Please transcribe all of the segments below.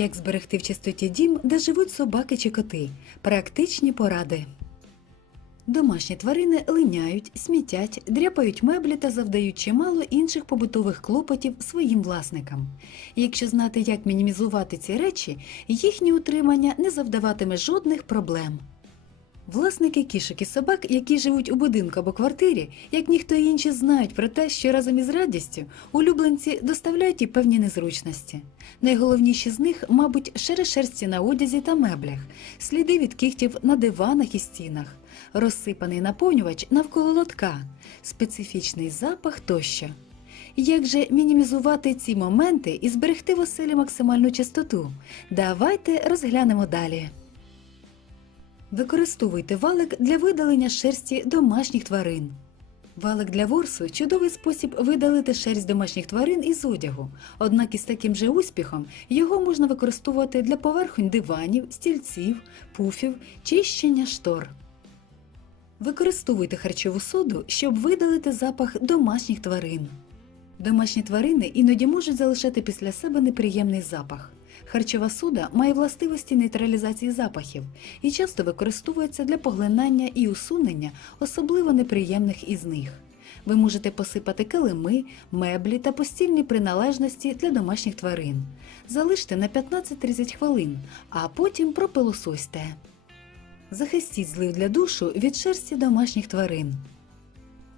Як зберегти в чистоті дім, де живуть собаки чи коти? Практичні поради. Домашні тварини линяють, смітять, дряпають меблі та завдають чимало інших побутових клопотів своїм власникам. Якщо знати, як мінімізувати ці речі, їхнє утримання не завдаватиме жодних проблем. Власники кішок і собак, які живуть у будинку або квартирі, як ніхто інші знають про те, що разом із радістю улюбленці доставляють і певні незручності. Найголовніші з них, мабуть, шери шерсті на одязі та меблях, сліди від кігтів на диванах і стінах, розсипаний наповнювач навколо лотка, специфічний запах тощо. Як же мінімізувати ці моменти і зберегти в оселі максимальну чистоту? Давайте розглянемо далі. Використовуйте валик для видалення шерсті домашніх тварин. Валик для ворсу чудовий спосіб видалити шерсть домашніх тварин із одягу, однак із таким же успіхом його можна використовувати для поверхонь диванів, стільців, пуфів, чищення штор. Використовуйте харчову соду, щоб видалити запах домашніх тварин. Домашні тварини іноді можуть залишати після себе неприємний запах. Харчова сода має властивості нейтралізації запахів і часто використовується для поглинання і усунення особливо неприємних із них. Ви можете посипати килими, меблі та постільні приналежності для домашніх тварин. Залиште на 15-30 хвилин, а потім пропилососьте. Захистіть злив для душу від шерсті домашніх тварин.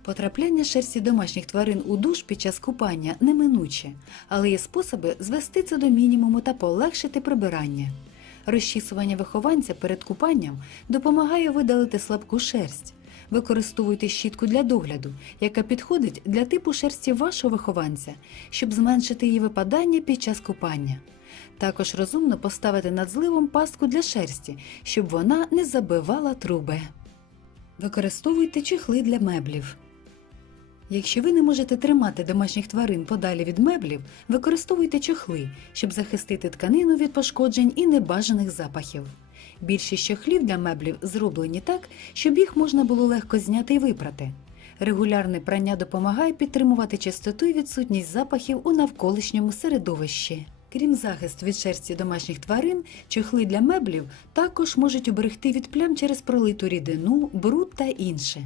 Потрапляння шерсті домашніх тварин у душ під час купання неминуче, але є способи звести це до мінімуму та полегшити прибирання. Розчісування вихованця перед купанням допомагає видалити слабку шерсть. Використовуйте щітку для догляду, яка підходить для типу шерсті вашого вихованця, щоб зменшити її випадання під час купання. Також розумно поставити над зливом пастку для шерсті, щоб вона не забивала труби. Використовуйте чехли для меблів. Якщо ви не можете тримати домашніх тварин подалі від меблів, використовуйте чохли, щоб захистити тканину від пошкоджень і небажаних запахів. Більшість чохлів для меблів зроблені так, щоб їх можна було легко зняти і випрати. Регулярне прання допомагає підтримувати чистоту і відсутність запахів у навколишньому середовищі. Крім захисту від шерсті домашніх тварин, чохли для меблів також можуть уберегти від плям через пролиту рідину, бруд та інше.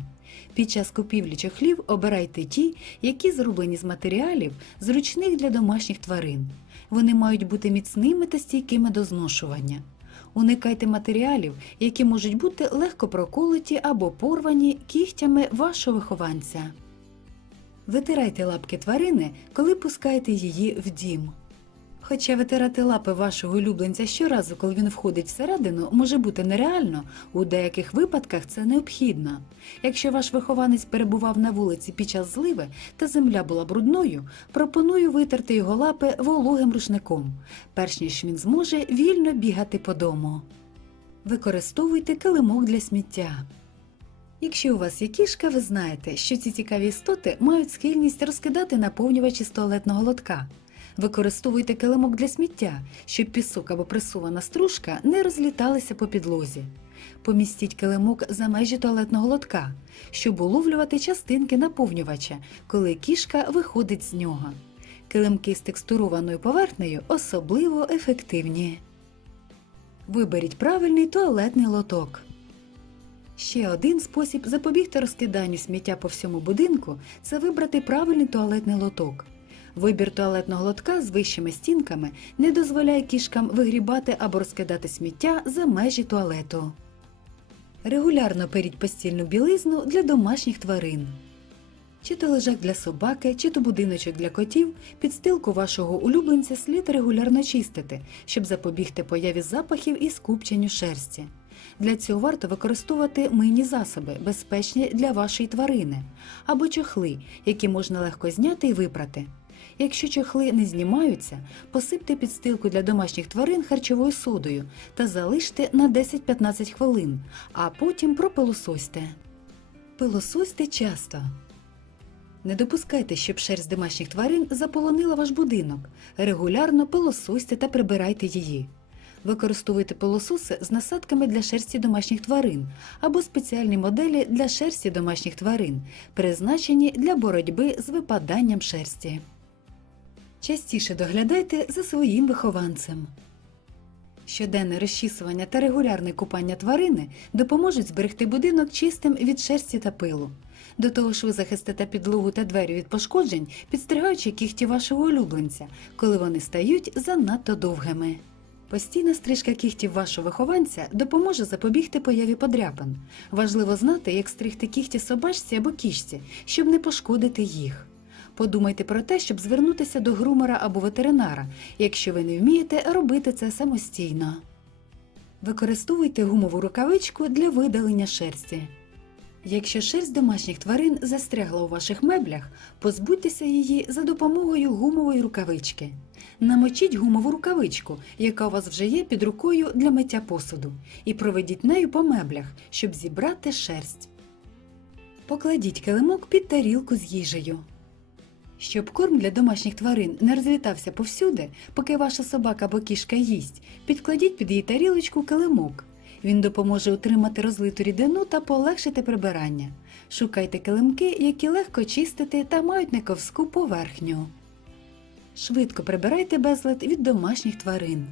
Під час купівлі чохлів обирайте ті, які зроблені з матеріалів, зручних для домашніх тварин. Вони мають бути міцними та стійкими до зношування. Уникайте матеріалів, які можуть бути легко проколоті або порвані кігтями вашого вихованця. Витирайте лапки тварини, коли пускаєте її в дім. Хоча витирати лапи вашого улюбленця щоразу, коли він входить всередину, може бути нереально, у деяких випадках це необхідно. Якщо ваш вихованець перебував на вулиці під час зливи та земля була брудною, пропоную витерти його лапи вологим рушником, перш ніж він зможе вільно бігати по дому. Використовуйте килимок для сміття. Якщо у вас є кішка, ви знаєте, що ці цікаві істоти мають схильність розкидати наповнювачі з туалетного лотка. Використовуйте килимок для сміття, щоб пісок або пресувана стружка не розліталися по підлозі. Помістіть килимок за межі туалетного лотка, щоб уловлювати частинки наповнювача, коли кішка виходить з нього. Килимки з текстурованою поверхнею особливо ефективні. Виберіть правильний туалетний лоток. Ще один спосіб запобігти розкиданню сміття по всьому будинку це вибрати правильний туалетний лоток. Вибір туалетного лотка з вищими стінками не дозволяє кішкам вигрібати або розкидати сміття за межі туалету. Регулярно періть постільну білизну для домашніх тварин. Чи то лежак для собаки, чи то будиночок для котів, підстилку вашого улюбленця слід регулярно чистити, щоб запобігти появі запахів і скупченню шерсті. Для цього варто використовувати мийні засоби, безпечні для вашої тварини, або чохли, які можна легко зняти і випрати. Якщо чохли не знімаються, посипте підстилку для домашніх тварин харчовою содою та залиште на 10-15 хвилин, а потім пропилососьте. Пилососьте часто. Не допускайте, щоб шерсть домашніх тварин заполонила ваш будинок. Регулярно пилососьте та прибирайте її. Використовуйте пилососи з насадками для шерсті домашніх тварин або спеціальні моделі для шерсті домашніх тварин, призначені для боротьби з випаданням шерсті. Частіше доглядайте за своїм вихованцем. Щоденне розчісування та регулярне купання тварини допоможуть зберегти будинок чистим від шерсті та пилу. До того ж, ви захистите підлогу та двері від пошкоджень, підстригаючи кігті вашого улюбленця, коли вони стають занадто довгими. Постійна стрижка кігтів вашого вихованця допоможе запобігти появі подряпин. Важливо знати, як стригти кігті собачці або кішці, щоб не пошкодити їх. Подумайте про те, щоб звернутися до грумера або ветеринара, якщо ви не вмієте робити це самостійно. Використовуйте гумову рукавичку для видалення шерсті. Якщо шерсть домашніх тварин застрягла у ваших меблях, позбудьтеся її за допомогою гумової рукавички. Намочіть гумову рукавичку, яка у вас вже є під рукою для миття посуду, і проведіть нею по меблях, щоб зібрати шерсть. Покладіть килимок під тарілку з їжею. Щоб корм для домашніх тварин не розлітався повсюди, поки ваша собака або кішка їсть, підкладіть під її тарілочку килимок. Він допоможе утримати розлиту рідину та полегшити прибирання. Шукайте килимки, які легко чистити та мають нековську поверхню. Швидко прибирайте безлад від домашніх тварин.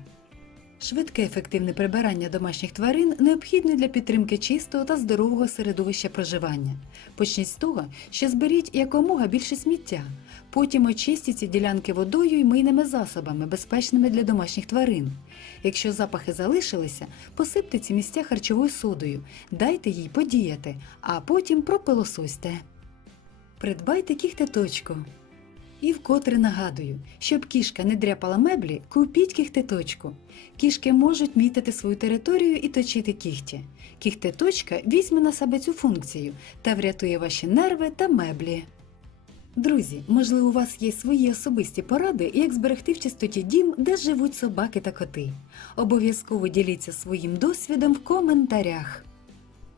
Швидке ефективне прибирання домашніх тварин необхідне для підтримки чистого та здорового середовища проживання. Почніть з того, що зберіть якомога більше сміття. Потім очистіть ці ділянки водою і мийними засобами, безпечними для домашніх тварин. Якщо запахи залишилися, посипте ці місця харчовою содою, дайте їй подіяти, а потім пропилососьте. Придбайте кіхтеточку. І вкотре нагадую, щоб кішка не дряпала меблі, купіть кіхтеточку. Кішки можуть мітити свою територію і точити кігті. Кіхтеточка візьме на себе цю функцію та врятує ваші нерви та меблі. Друзі, можливо, у вас є свої особисті поради, як зберегти в чистоті дім, де живуть собаки та коти. Обов'язково діліться своїм досвідом в коментарях.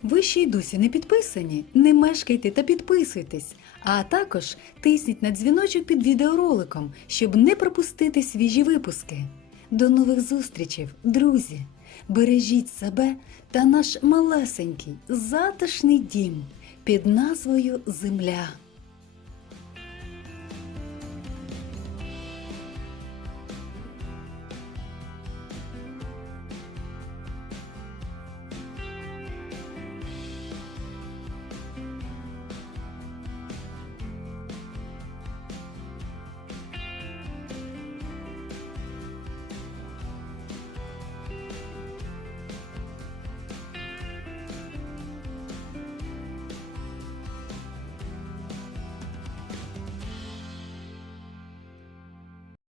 Ви ще й досі не підписані? Не мешкайте та підписуйтесь, а також тисніть на дзвіночок під відеороликом, щоб не пропустити свіжі випуски. До нових зустрічей, друзі! Бережіть себе та наш малесенький затишний дім під назвою Земля.